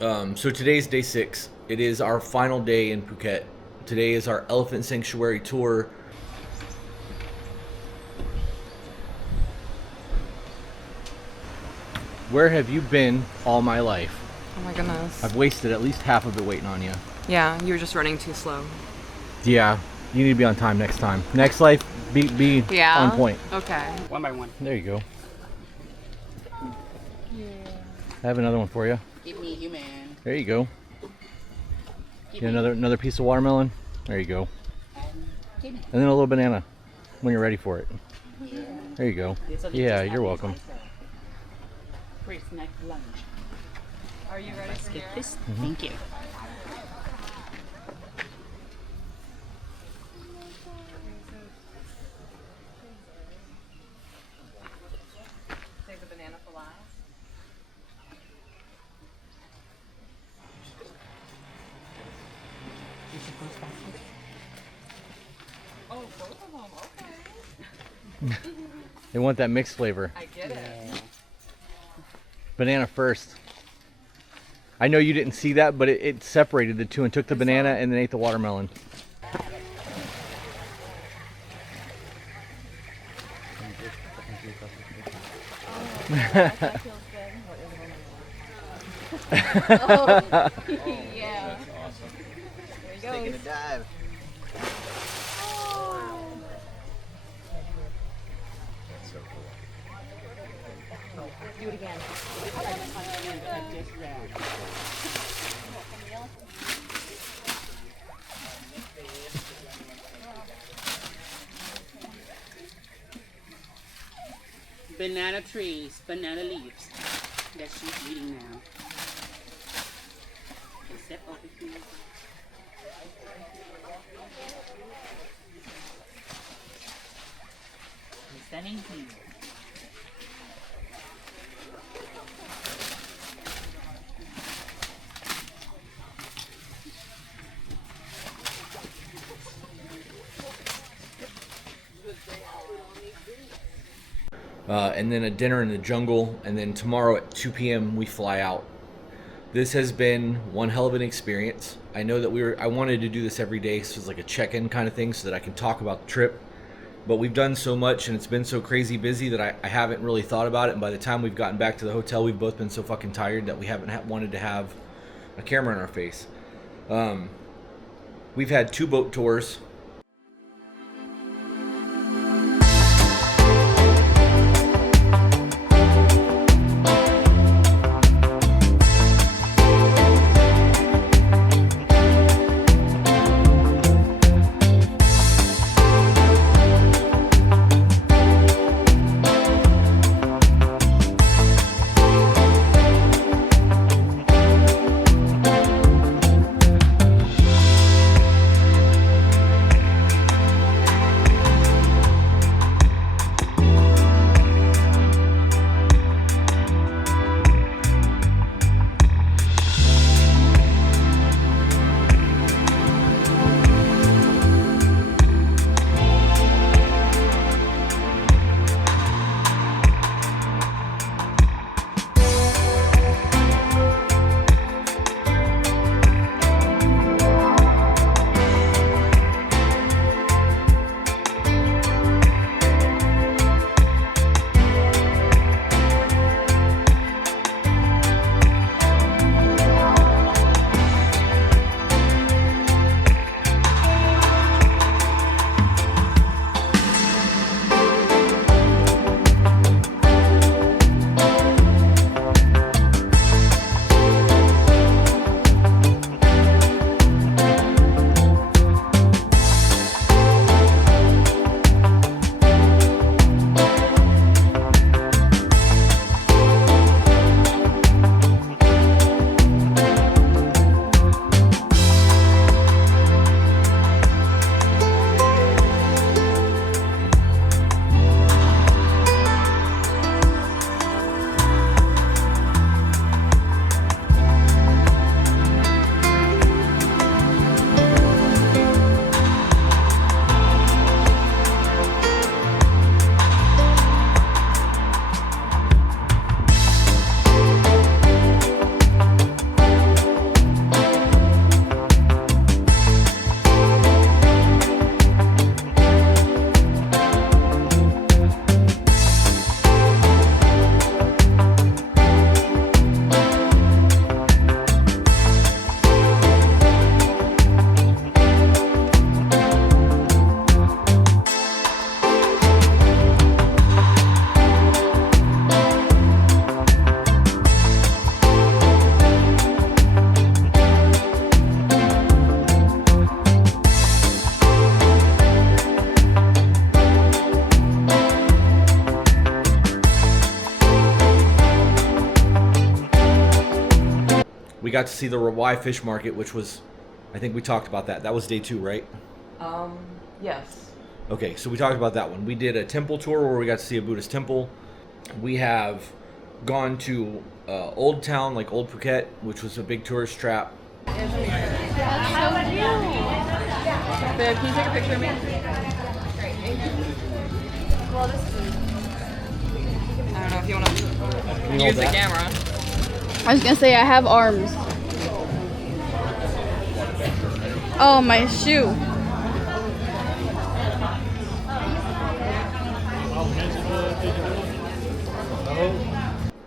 So today's day 6. It is our final day in Phuket. Today is our elephant sanctuary tour. Where have you been all my life? Oh my goodness. I've wasted at least half of it waiting on you. Yeah, you were just running too slow. Yeah, you need to be on time next time. Next life, be on point. Okay. One by one. There you go. Yeah. I have another one for you. Give me human. There you go. Get another piece of watermelon. There you go. And then a little banana when you're ready for it. Yeah. There you go. Yeah, you're welcome. Pre-snack lunch. Are you ready Let's get this. Thank you. Save the banana for last. Oh, both of them. Okay. They want that mixed flavor. I get it. Banana first. I know you didn't see that, but it separated the two and took the banana and then ate the watermelon. That feels good. Oh, yeah. There you go. Taking a dive. Do it again. Banana trees, banana leaves. That she's eating now. Okay, step over here. We're standing here. And then a dinner in the jungle, and then tomorrow at 2 p.m. we fly out. This has been one hell of an experience. I know that I wanted to do this every day, so it's like a check-in kind of thing so that I can talk about the trip. But we've done so much and it's been so crazy busy that I haven't really thought about it. And by the time we've gotten back to the hotel, we've both been so fucking tired that we haven't wanted to have a camera in our face. We've had 2 boat tours. We got to see the Rawai Fish Market, which was, I think we talked about that. That was day 2, right? Yes. Okay, so we talked about that one. We did a temple tour where we got to see a Buddhist temple. We have gone to Old Town, like Old Phuket, which was a big tourist trap. Babe, can you take a picture of me? Well, this is. I don't know if you want to hold use the that? camera. I was gonna say I have arms. Oh, my shoe.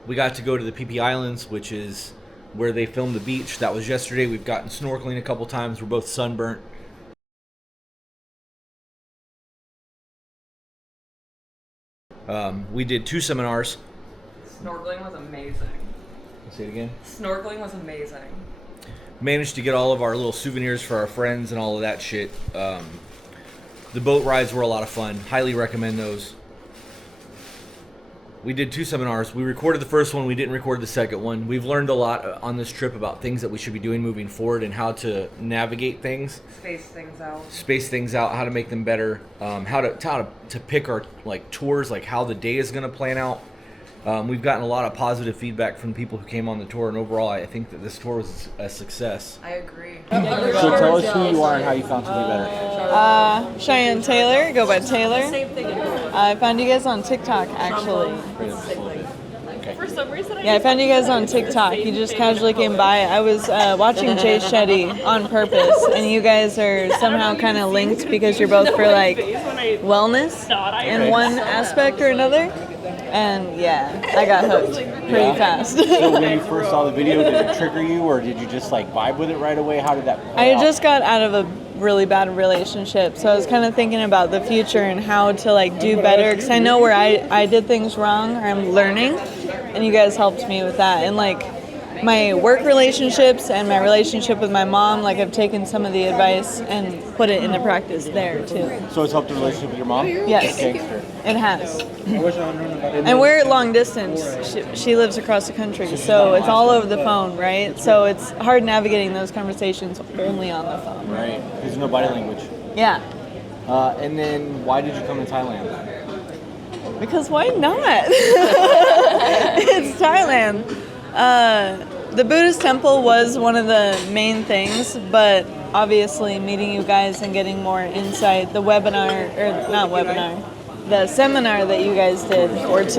We got to go to the PP Islands, which is where they filmed the beach. That was yesterday. We've gotten snorkeling a couple times. We're both sunburnt. We did 2 seminars. Snorkeling was amazing. Say it again. Snorkeling was amazing. Managed to get all of our little souvenirs for our friends and all of that shit. The boat rides were a lot of fun. Highly recommend those. We did 2 seminars. We recorded the first one. We didn't record the second one. We've learned a lot on this trip about things that we should be doing moving forward and how to navigate things, Space things out. how to make them better, how to pick our like tours, like how the day is going to plan out. We've gotten a lot of positive feedback from people who came on the tour, and overall, I think that this tour was a success. I agree. So tell us who you are and how you found to be better. Cheyenne Taylor, go by Taylor. I found you guys on TikTok, actually. For some reason, Yeah, I found you guys on TikTok. You just casually came by. I was watching Jay Shetty on purpose, and you guys are somehow kind of linked because you're both for like wellness in one aspect or another. And yeah, I got hooked pretty fast. So when you first saw the video, did it trigger you, or did you just like vibe with it right away? How did that play I out? just got out of a really bad relationship, so I was kind of thinking about the future and how to like do better, because I know where I did things wrong, or I'm learning, and you guys helped me with that. And like my work relationships and my relationship with my mom, like I've taken some of the advice and put it into practice there too. So it's helped the relationship with your mom? Yes, Gangster. it has. And we're long distance. She lives across the country, so it's all over the phone, right? So it's hard navigating those conversations only on the phone. Right, because there's no body language. Yeah. And then why did you come to Thailand? Because why not? It's Thailand. The Buddhist temple was one of the main things, but obviously meeting you guys and getting more insight, the seminar that you guys did, or 2.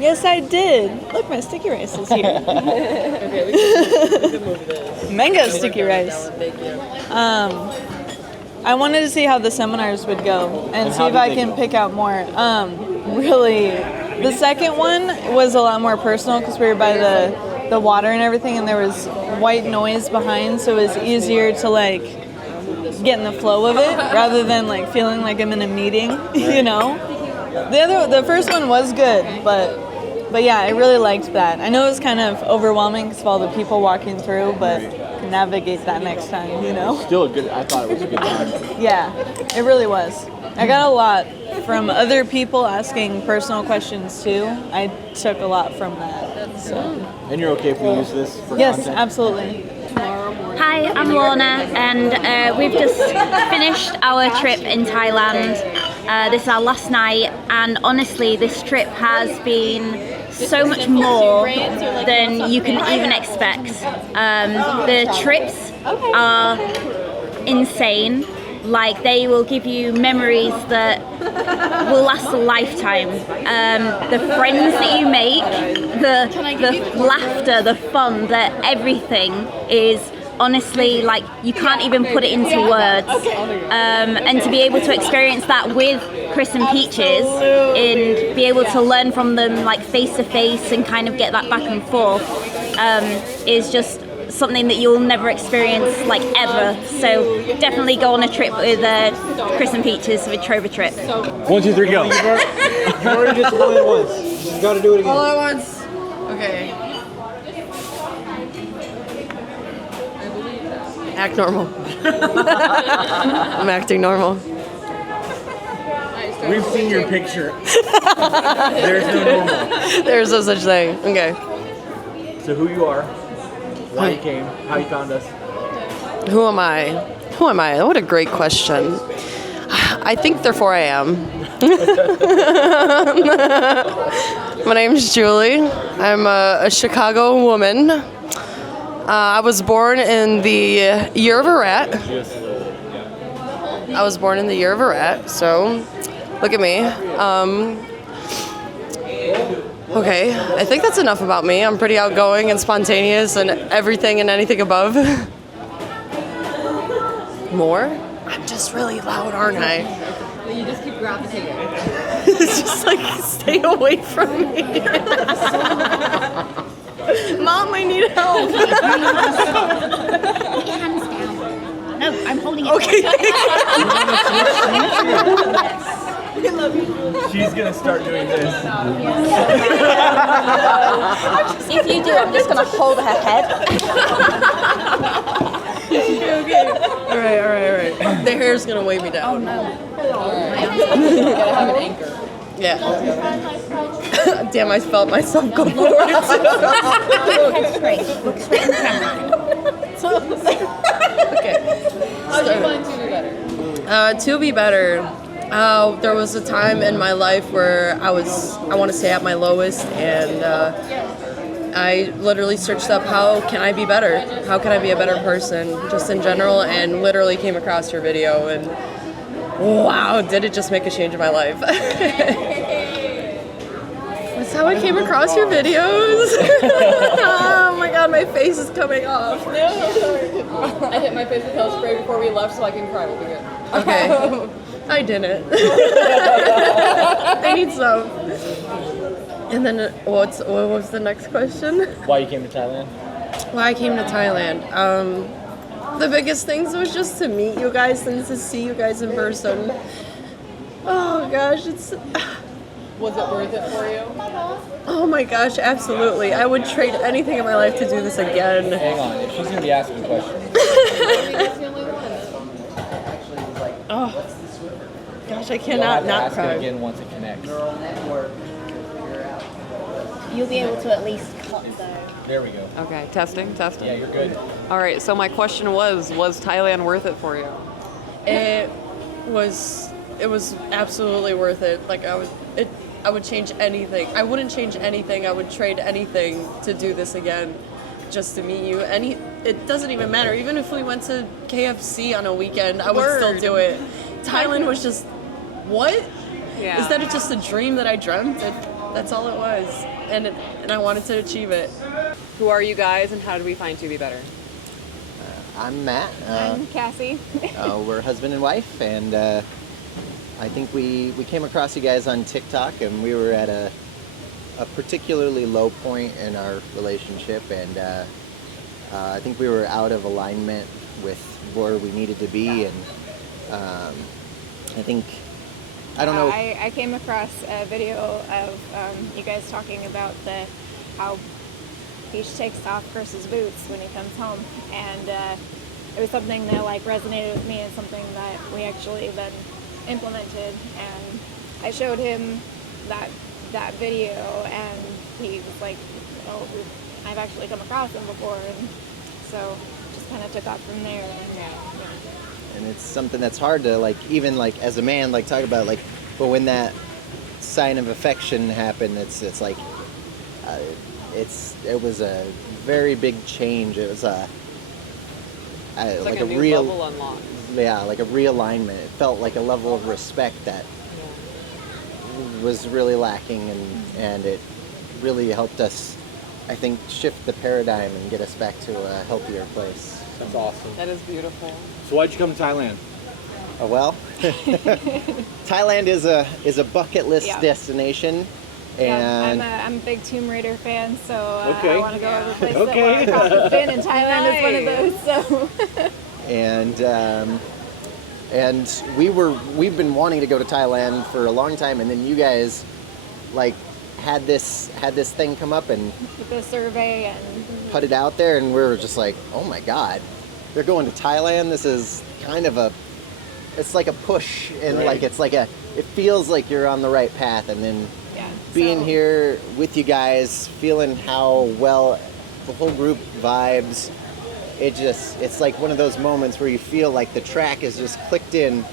Yes, I did. Look, my sticky rice is here. Mango sticky rice. I wanted to see how the seminars would go and see if I can pick out more. Really, the second one was a lot more personal because we were by the water and everything, and there was white noise behind, so it was easier to like get in the flow of it rather than like feeling like I'm in a meeting, you know. The first one was good, but yeah, I really liked that. I know it was kind of overwhelming because of all the people walking through, but navigate that next time, you know. Still I thought it was a good time. Yeah, it really was. I got a lot from other people asking personal questions too. I took a lot from that. So. And you're okay if we use this for Yes, content? absolutely. Hi, I'm Lana, and we've just finished our trip in Thailand. This is our last night, and honestly, this trip has been so much more than you can even expect. The trips are insane. Like, they will give you memories that will last a lifetime. The friends that you make, the laughter, the fun, everything is honestly, like, you can't even put it into words. And to be able to experience that with Chris and Peaches and be able to learn from them like face to face and kind of get that back and forth is just something that you'll never experience like ever. So definitely go on a trip with Chris and Peaches with Trover trip. 1, 2, 3, go. You already did one at once. You just gotta do it again. All at once. Okay. Act normal. I'm acting normal. We've seen your picture. There's no normal. There's no such thing. Okay. So who you are? Why you came? How you found us? Who am I? Who am I? What a great question. I think therefore I am. My name's Julie. I'm a Chicago woman. I was born in the year of a rat. So look at me. Okay, I think that's enough about me. I'm pretty outgoing and spontaneous and everything and anything above. More? I'm just really loud, aren't I? You just keep gravitating. It's just like, stay away from me. Mom, I need help. Put your hands down. No, I'm holding it. Okay. She's gonna start doing this. If you do, I'm just going to hold her head. Okay. All right. The hair's gonna weigh me down. Oh, no. You gotta have an anchor. Yeah. Damn, I felt myself go forward. Head straight. Look straight in the camera. Okay. How do you want to be better? To be better. There was a time in my life where I want to say at my lowest, and I literally searched up how can I be better? How can I be a better person, just in general, and literally came across your video, and wow, did it just make a change in my life. That's how I came across your videos. Oh my god, my face is coming off. I hit my face with hell spray before we left so I can cry. We'll be good. Okay. I didn't. I need some. And then what was the next question? Why you came to Thailand? Why I came to Thailand. The biggest things was just to meet you guys and to see you guys in person. Oh gosh, it's... Was it worth it for you? Oh my gosh, absolutely. I would trade anything in my life to do this again. Hang on, if she's gonna be asking questions. That's the only one. Oh, gosh, I You'll cannot have to not ask cry. it again once it connects. You'll be able to at least cut though. There we go. Okay, testing. Yeah, you're good. All right, so my question was Thailand worth it for you? It was absolutely worth it. Like I would change anything. I wouldn't change anything. I would trade anything to do this again, just to meet you. It doesn't even matter. Even if we went to KFC on a weekend, I would still do it. Thailand was just, what? Yeah. Is that just a dream that I dreamt? That's all it was, and I wanted to achieve it. Who are you guys and how do we find To Be Better? I'm Matt. I'm Cassie. We're husband and wife, and I think we came across you guys on TikTok, and we were at a particularly low point in our relationship, and I think we were out of alignment with where we needed to be, and I don't know. I came across a video of you guys talking about how Peach takes off Chris's boots when he comes home, and it was something that like resonated with me and something that we actually then implemented. And I showed him that video, and he was like, "Oh, I've actually come across him before," and so just kind of took off from there. And it's something that's hard to even as a man talk about but when that sign of affection happened, it was a very big change. It was It's like a new real level unlocked. Yeah, like a realignment. It felt like a level of respect that was really lacking, and it really helped us, I think, shift the paradigm and get us back to a healthier place. That's awesome. That is beautiful. So why'd you come to Thailand? Well, Thailand is a bucket list destination, and I'm a big Tomb Raider fan, so Okay. I want to go over places Okay. that I've been, and Thailand is one of those. So. and we've been wanting to go to Thailand for a long time, and then you guys had this thing come up and With the survey and put it out there, and we were just like, oh my god, they're going to Thailand. This is kind of it's like a push, and Right. it feels like you're on the right path, and then being here with you guys, feeling how well the whole group vibes. It's like one of those moments where you feel like the track is just clicked in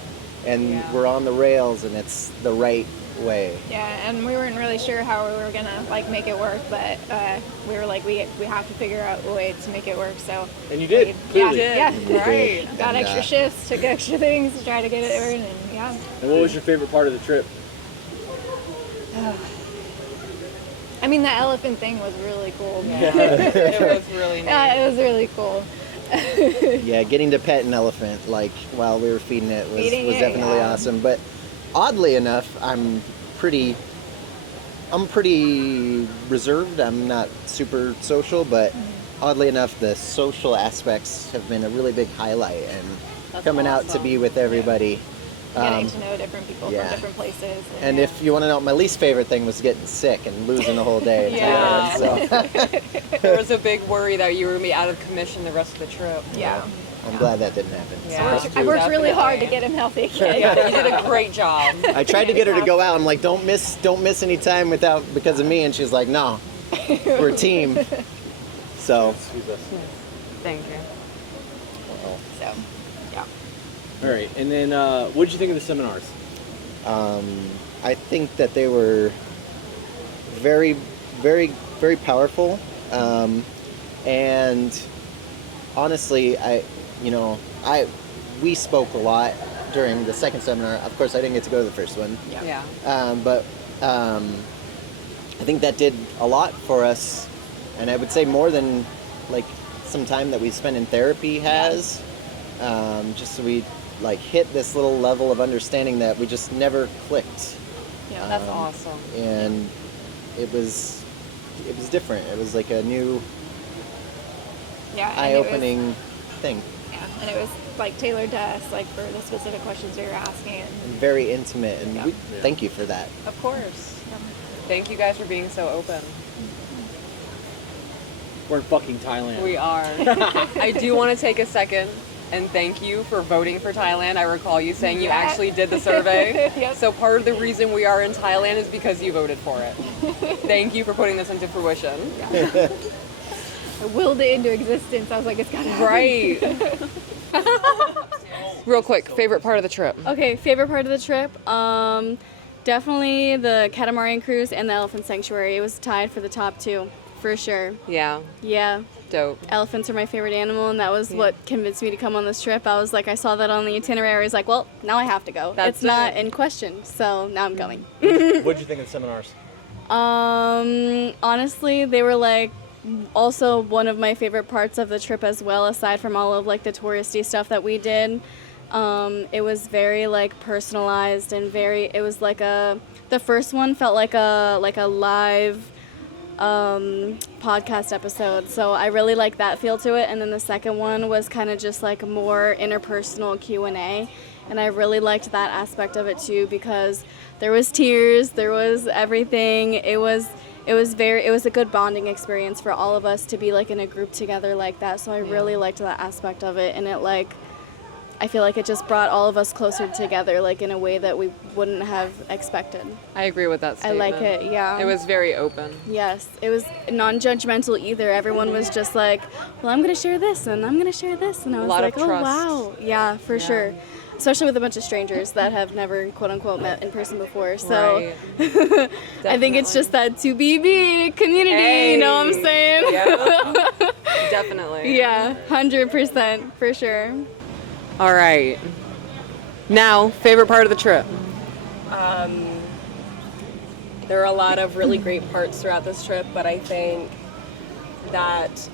and we're on the rails and it's the right way. Yeah, and we weren't really sure how we were gonna like make it work, but we were like, we have to figure out a way to make it work. So And you did. Clearly. Yeah, Right. got And, extra shifts, took extra things to try to get it in, and yeah. And what was your favorite part of the trip? I mean, the elephant thing was really cool. It was really nice. Yeah, it was really cool. Yeah, getting to pet an elephant like while we were feeding it was definitely yeah. awesome. But oddly enough, I'm pretty reserved. I'm not super social, but oddly enough, the social aspects have been a really big highlight. And coming out to be with everybody. Getting to know different people from different places. And if you want to know, my least favorite thing was getting sick and losing the whole day. Yeah. So There was a big worry that you were going to be out of commission the rest of the trip. Yeah. I'm glad that didn't happen. Yeah. I worked really hard to get him healthy again. Yeah, you did a great job. I tried to get her to go out. I'm like, don't miss any time because of me. And she's like, no, we're a team. So. Thank you. So, yeah. All right, and then what did you think of the seminars? I think that they were very, very, very powerful. And honestly, we spoke a lot during the second seminar. Of course, I didn't get to go to the first one. Yeah. But I think that did a lot for us, and I would say more than like some time that we spent in therapy has. Just so we like hit this little level of understanding that we just never clicked. Yeah, that's awesome. And it was different. It was like a new eye-opening thing. Yeah, and it was like tailored to us, like for the specific questions we were asking. And very intimate, and thank you for that. Of course. Thank you guys for being so open. We're in fucking Thailand. We are. I do want to take a second and thank you for voting for Thailand. I recall you saying you actually did the survey. Yep. So part of the reason we are in Thailand is because you voted for it. Thank you for putting this into fruition. I willed it into existence. I was like, it's gotta happen. Right. Real quick, favorite part of the trip? Okay, favorite part of the trip? Definitely the catamaran cruise and the elephant sanctuary. It was tied for the top two, for sure. Yeah. Yeah. Dope. Elephants are my favorite animal, and that was what convinced me to come on this trip. I was like, I saw that on the itinerary. I was like, well, now I have to go. That's it's not in question, so now I'm going. What did you think of the seminars? Honestly, they were like also one of my favorite parts of the trip as well, aside from all of like the touristy stuff that we did. It was very like personalized and it was like the first one felt like a live podcast episode, so I really like that feel to it. And then the second one was kind of just like more interpersonal Q&A, and I really liked that aspect of it too, because there was tears, there was everything. It was a good bonding experience for all of us to be like in a group together like that. So I really liked that aspect of it, and it like I feel like it just brought all of us closer together, like in a way that we wouldn't have expected. I agree with that statement. I like it, yeah. It was very open. Yes, it was non-judgmental either. Everyone was just like, well, I'm going to share this, and I'm going to share this. And I was like, oh, wow. Yeah, for sure. Especially with a bunch of strangers that have never, quote-unquote, met in person before. So I think it's just that 2BB community, you know what I'm saying? Yeah. Definitely. Yeah, 100%, for sure. All right. Now, favorite part of the trip? There are a lot of really great parts throughout this trip, but I think that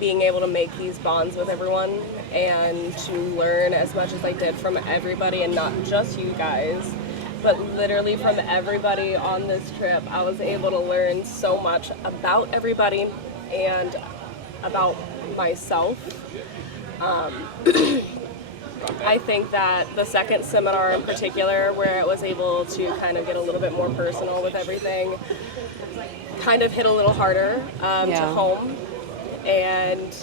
being able to make these bonds with everyone and to learn as much as I did from everybody, and not just you guys, but literally from everybody on this trip, I was able to learn so much about everybody and about myself. I think that the second seminar in particular, where I was able to kind of get a little bit more personal with everything, kind of hit a little harder to home. And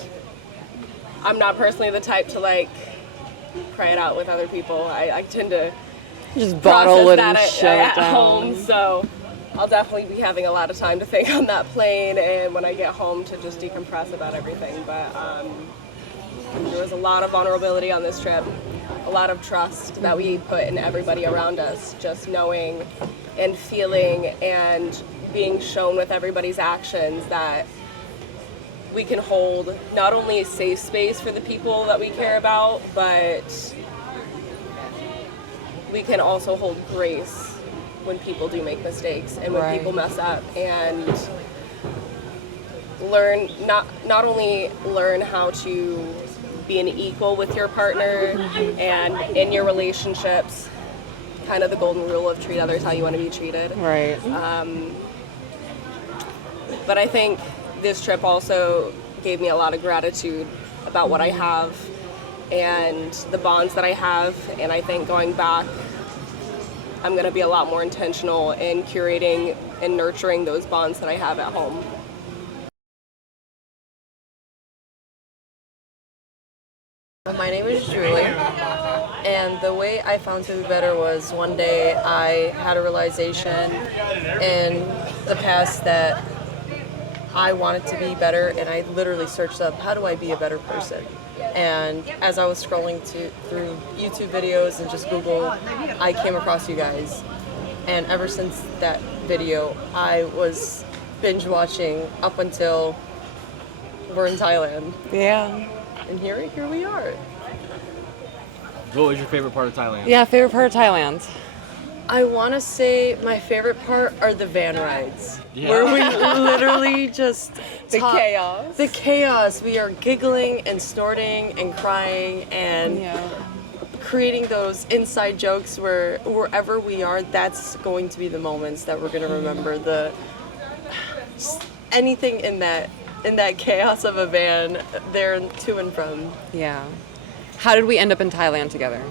I'm not personally the type to like cry it out with other people. I tend to just bottle it and shut shut at it down. home. So I'll definitely be having a lot of time to think on that plane and when I get home to just decompress about everything. But there was a lot of vulnerability on this trip, a lot of trust that we put in everybody around us, just knowing and feeling and being shown with everybody's actions that we can hold not only a safe space for the people that we care about, but we can also hold grace when people do make mistakes and when people mess up, and learn not only learn how to be an equal with your partner and in your relationships, kind of the golden rule of treat others how you want to be treated. Right. But I think this trip also gave me a lot of gratitude about what I have and the bonds that I have, and I think going back, I'm going to be a lot more intentional in curating and nurturing those bonds that I have at home. My name is Julie, and the way I found to be better was one day I had a realization in the past that I wanted to be better, and I literally searched up, how do I be a better person? And as I was scrolling through YouTube videos and just Google, I came across you guys. And ever since that video, I was binge watching up until we're in Thailand. Yeah. And here we are. What was your favorite part of Thailand? Yeah, favorite part of Thailand. I want to say my favorite part are the van rides. Yeah. Where we literally just The chaos. The chaos. We are giggling and snorting and crying and creating those inside jokes where wherever we are, that's going to be the moments that we're going to remember. Anything in that chaos of a van, there to and from. Yeah. How did we end up in Thailand together?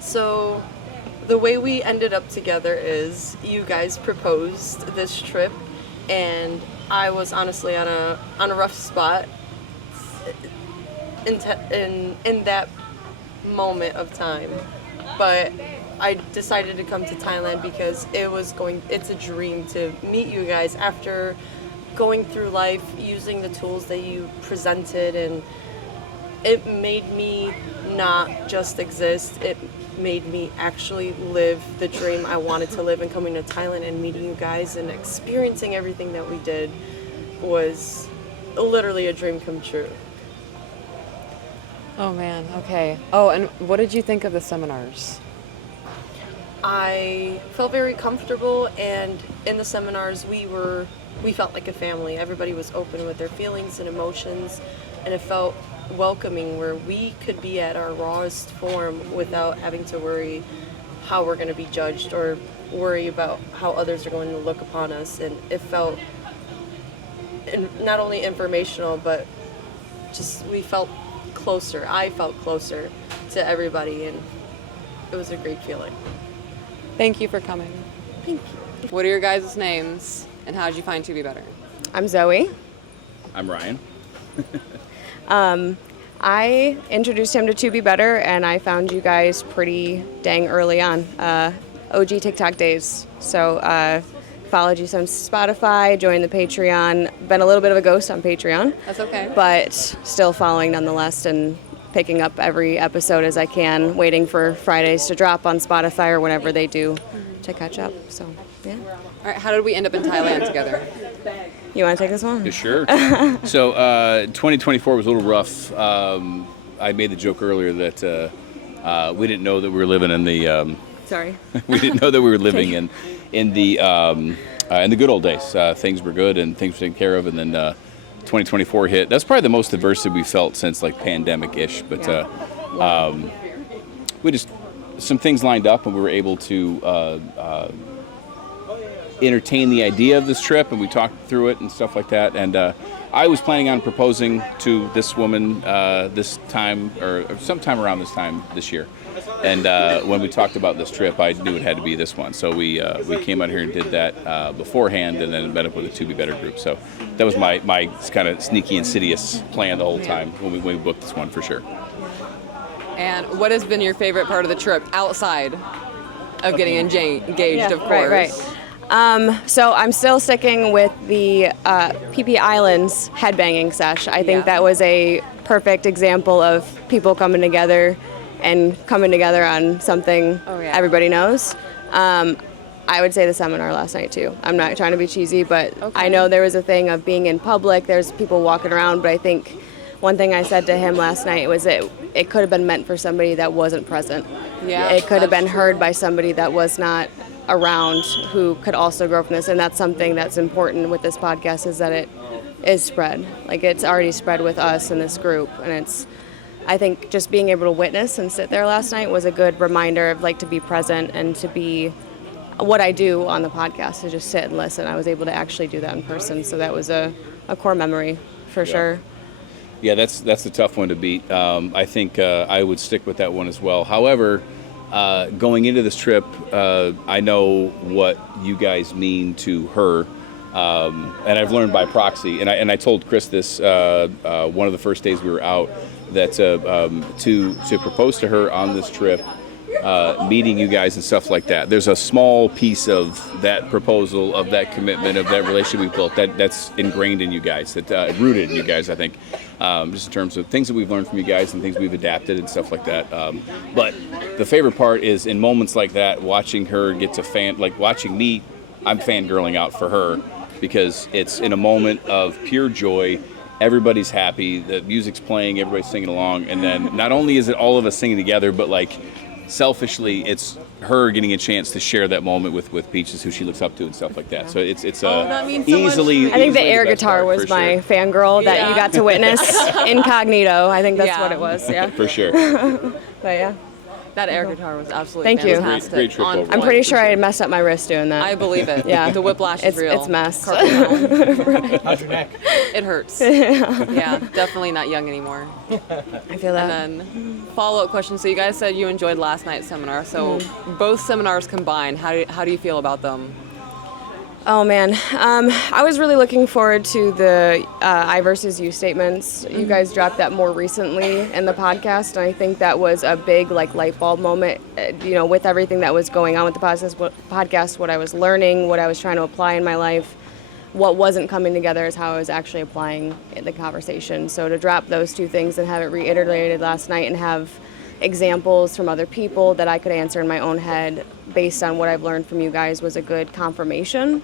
So the way we ended up together is you guys proposed this trip, and I was honestly on a rough spot in that moment of time. But I decided to come to Thailand because it's a dream to meet you guys after going through life using the tools that you presented, and it made me not just exist, it made me actually live the dream I wanted to live. And coming to Thailand and meeting you guys and experiencing everything that we did was literally a dream come true. Oh man, okay. Oh, and what did you think of the seminars? I felt very comfortable, and in the seminars we felt like a family. Everybody was open with their feelings and emotions, and it felt welcoming where we could be at our rawest form without having to worry how we're going to be judged or worry about how others are going to look upon us. And it felt not only informational, but just we felt closer. I felt closer to everybody, and it was a great feeling. Thank you for coming. Thank you. What are your guys' names, and how did you find To Be Better? I'm Zoe. I'm Ryan. I introduced him to Be Better, and I found you guys pretty dang early on, OG TikTok days. So followed you on Spotify, joined the Patreon, been a little bit of a ghost on Patreon. That's okay. But still following nonetheless, and picking up every episode as I can, waiting for Fridays to drop on Spotify or whenever they do to catch up. So, yeah. All right, how did we end up in Thailand together? You want to take this one? Yeah, sure. So 2024 was a little rough. I made the joke earlier that we didn't know that we were living in the. Sorry. We didn't know that we were living in the good old days. Things were good and things were taken care of, and then 2024 hit. That's probably the most adversity we felt since like pandemic-ish. But we just some things lined up, and we were able to entertain the idea of this trip, and we talked through it and stuff like that. And I was planning on proposing to this woman this time or sometime around this time this year. And when we talked about this trip, I knew it had to be this one. So we came out here and did that beforehand, and then met up with the To Be Better group. So that was my kind of sneaky, insidious plan the whole time when we booked this one for sure. And what has been your favorite part of the trip outside of getting engaged, of course? Right. So I'm still sticking with the PP Islands headbanging sesh. I think that was a perfect example of people coming together and coming together on something everybody knows. I would say the seminar last night too. I'm not trying to be cheesy, but I know there was a thing of being in public. There's people walking around, but I think one thing I said to him last night was that it could have been meant for somebody that wasn't present. Yeah, it could have been heard by somebody that was not around who could also grow from this, and that's something that's important with this podcast is that it is spread. Like it's already spread with us in this group, and it's. I think just being able to witness and sit there last night was a good reminder of like to be present and to be what I do on the podcast to just sit and listen. I was able to actually do that in person, so that was a core memory for sure. Yeah, that's a tough one to beat. I think I would stick with that one as well. However, going into this trip, I know what you guys mean to her, and I've learned by proxy. And I told Chris this one of the first days we were out, that to propose to her on this trip, meeting you guys and stuff like that. There's a small piece of that proposal, of that commitment, of that relationship we built that's ingrained in you guys, that rooted in you guys, I think, just in terms of things that we've learned from you guys and things we've adapted and stuff like that. But the favorite part is in moments like that, watching her get to watching me, I'm fangirling out for her because it's in a moment of pure joy. Everybody's happy, the music's playing, everybody's singing along, and then not only is it all of us singing together, but like selfishly, it's her getting a chance to share that moment with Peaches, who she looks up to and stuff like that. So it's that means so easily. I think the easily air best guitar part, was for my sure. fangirl that you got to witness incognito. I think that's what it was. Yeah, for sure. But yeah. That air guitar was absolutely Thank you. fantastic. Great trip On over. I'm point. pretty sure I messed up my wrist doing that. I believe it. Yeah. The whiplash is real. It's messed. How's your neck? It hurts. Yeah, definitely not young anymore. I feel that. And then follow-up question. So you guys said you enjoyed last night's seminar. So both seminars combined, how do you feel about them? Oh man, I was really looking forward to the I versus you statements. You guys dropped that more recently in the podcast, and I think that was a big light bulb moment. With everything that was going on with the podcast, what I was learning, what I was trying to apply in my life, what wasn't coming together is how I was actually applying in the conversation. So to drop those two things and have it reiterated last night and have examples from other people that I could answer in my own head based on what I've learned from you guys was a good confirmation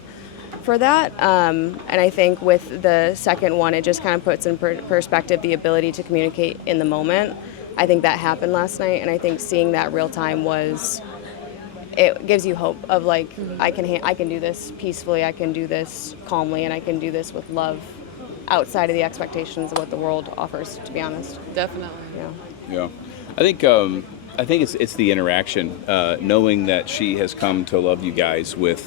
for that. And I think with the second one, it just kind of puts in perspective the ability to communicate in the moment. I think that happened last night, and I think seeing that real time it gives you hope of I can do this peacefully, I can do this calmly, and I can do this with love outside of the expectations of what the world offers, to be honest. Definitely. Yeah. I think it's the interaction, knowing that she has come to love you guys with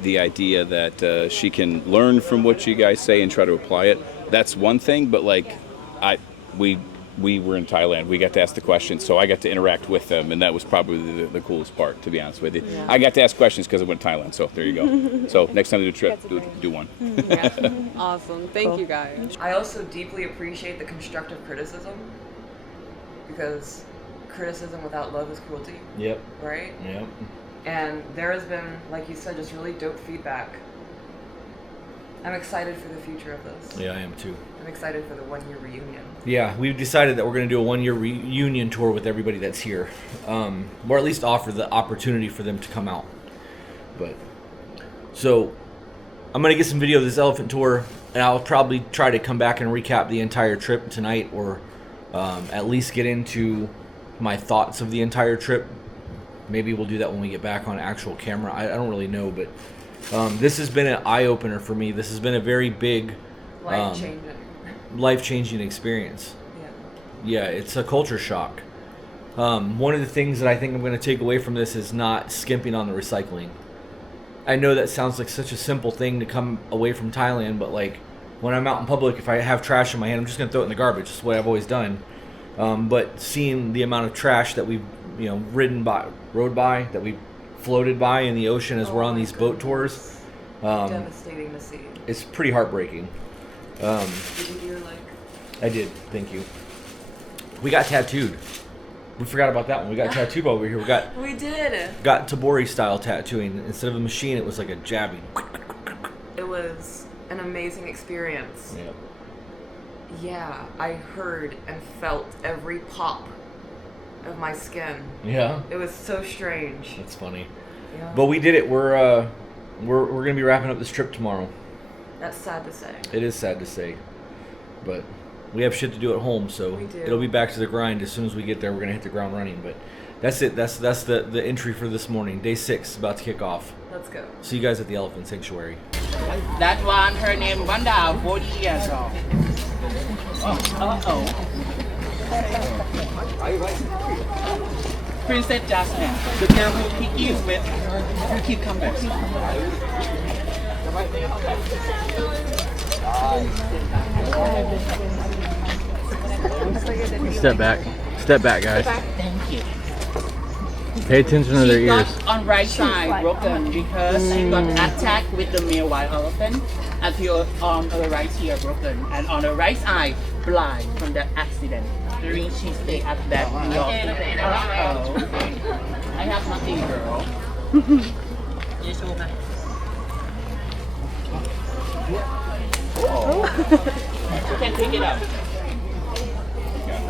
the idea that she can learn from what you guys say and try to apply it. That's one thing, but we were in Thailand. We got to ask the questions, so I got to interact with them, and that was probably the coolest part, to be honest with you. Yeah. I got to ask questions because I went to Thailand, so there you go. So next time you do a trip, do one. Awesome. Thank you guys. I also deeply appreciate the constructive criticism, because criticism without love is cruelty. Yep. Right? Yep. And there has been, like you said, just really dope feedback. I'm excited for the future of this. Yeah, I am too. I'm excited for the 1-year reunion. Yeah, we've decided that we're going to do a 1-year reunion tour with everybody that's here. Or at least offer the opportunity for them to come out. So, I'm going to get some video of this elephant tour, and I'll probably try to come back and recap the entire trip tonight, or at least get into my thoughts of the entire trip. Maybe we'll do that when we get back on actual camera. I don't really know, but this has been an eye-opener for me. This has been a very big life-changing experience. Yeah, it's a culture shock. One of the things that I think I'm going to take away from this is not skimping on the recycling. I know that sounds like such a simple thing to come away from Thailand, but when I'm out in public, if I have trash in my hand, I'm just going to throw it in the garbage. That's what I've always done. But seeing the amount of trash that we've rode by, that we floated by in the ocean as we're on these boat tours, devastating to see. It's pretty heartbreaking. Did you do your leg? I did, thank you. We got tattooed. We forgot about that one. We got tattooed over here. We did. Got Tabori style tattooing. Instead of a machine, it was like a jabbing. It was an amazing experience. Yeah. Yeah, I heard and felt every pop of my skin. Yeah. It was so strange. That's funny. Yeah. But we did it. We're gonna be wrapping up this trip tomorrow. That's sad to say. It is sad to say, but we have shit to do at home, so We do. it'll be back to the grind as soon as we get there. We're gonna hit the ground running. But that's it. That's the entry for this morning. Day 6 is about to kick off. Let's go. See you guys at the Elephant Sanctuary. That one, her name Wanda, 40 years old. Princess Jasmine, the girl who Kiki is with, her cucumbers. Step back. Step back, guys. Thank you. Pay attention to their She ears. got on right side broken because she got attacked with the male wild elephant until on her right ear broken and on her right eye blind from the accident. During she stayed at that Uh-oh. I have nothing, girl. You show me. You can take it out.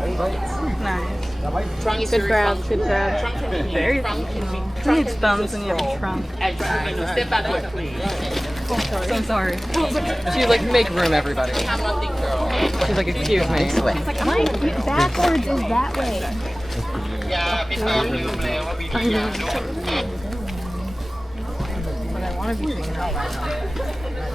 Nice. Trunk is Good very grab, trunk. good grab. Trunk can be Very- trunk can be I trunk think it's can thumbs be and you have a scroll. trunk. And step backward, please. So sorry. She's like, make room, everybody. I have nothing, girl. She's like, excuse me. It's like, my backwards is that way. Yeah, because you play what we do. But I want to be taken out by now.